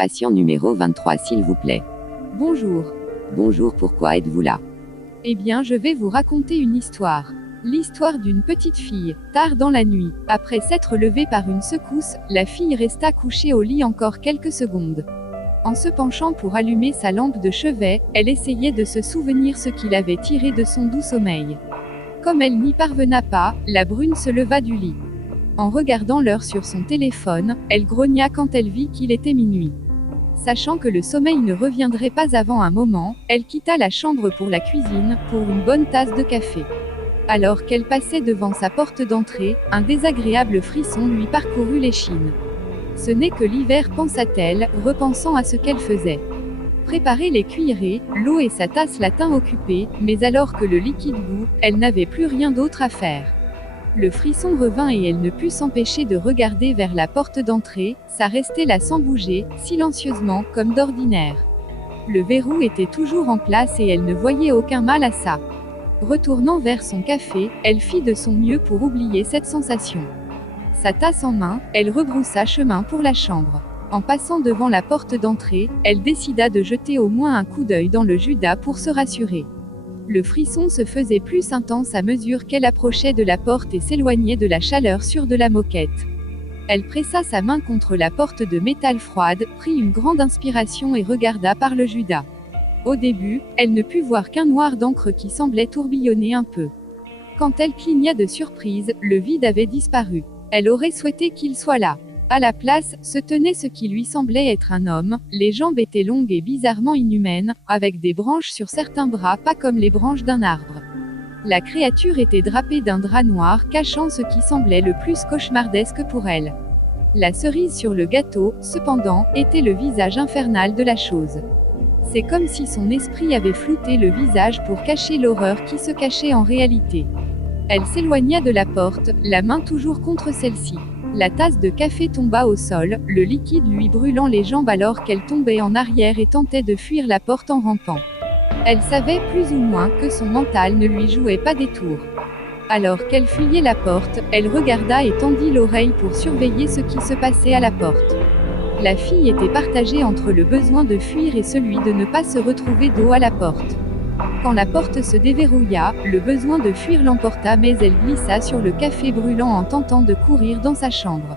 Patient numéro 23 s'il vous plaît. Bonjour. Bonjour, pourquoi êtes-vous là? Eh bien, je vais vous raconter une histoire. L'histoire d'une petite fille. Tard dans la nuit, après s'être levée par une secousse, la fille resta couchée au lit encore quelques secondes. En se penchant pour allumer sa lampe de chevet, elle essayait de se souvenir ce qui l'avait tirée de son doux sommeil. Comme elle n'y parvena pas, la brune se leva du lit. En regardant l'heure sur son téléphone, elle grogna quand elle vit qu'il était minuit. Sachant que le sommeil ne reviendrait pas avant un moment, elle quitta la chambre pour la cuisine, pour une bonne tasse de café. Alors qu'elle passait devant sa porte d'entrée, un désagréable frisson lui parcourut l'échine. Ce n'est que l'hiver, pensa-t-elle, repensant à ce qu'elle faisait. Préparer les cuillerées, l'eau et sa tasse la tinrent occupée, mais alors que le liquide bout, elle n'avait plus rien d'autre à faire. Le frisson revint et elle ne put s'empêcher de regarder vers la porte d'entrée, ça restait là sans bouger, silencieusement, comme d'ordinaire. Le verrou était toujours en place et elle ne voyait aucun mal à ça. Retournant vers son café, elle fit de son mieux pour oublier cette sensation. Sa tasse en main, elle rebroussa chemin pour la chambre. En passant devant la porte d'entrée, elle décida de jeter au moins un coup d'œil dans le judas pour se rassurer. Le frisson se faisait plus intense à mesure qu'elle approchait de la porte et s'éloignait de la chaleur sûre de la moquette. Elle pressa sa main contre la porte de métal froide, prit une grande inspiration et regarda par le judas. Au début, elle ne put voir qu'un noir d'encre qui semblait tourbillonner un peu. Quand elle cligna de surprise, le vide avait disparu. Elle aurait souhaité qu'il soit là. À la place, se tenait ce qui lui semblait être un homme, les jambes étaient longues et bizarrement inhumaines, avec des branches sur certains bras pas comme les branches d'un arbre. La créature était drapée d'un drap noir cachant ce qui semblait le plus cauchemardesque pour elle. La cerise sur le gâteau, cependant, était le visage infernal de la chose. C'est comme si son esprit avait flouté le visage pour cacher l'horreur qui se cachait en réalité. Elle s'éloigna de la porte, la main toujours contre celle-ci. La tasse de café tomba au sol, le liquide lui brûlant les jambes alors qu'elle tombait en arrière et tentait de fuir la porte en rampant. Elle savait plus ou moins que son mental ne lui jouait pas des tours. Alors qu'elle fuyait la porte, elle regarda et tendit l'oreille pour surveiller ce qui se passait à la porte. La fille était partagée entre le besoin de fuir et celui de ne pas se retrouver dos à la porte. Quand la porte se déverrouilla, le besoin de fuir l'emporta mais elle glissa sur le café brûlant en tentant de courir dans sa chambre.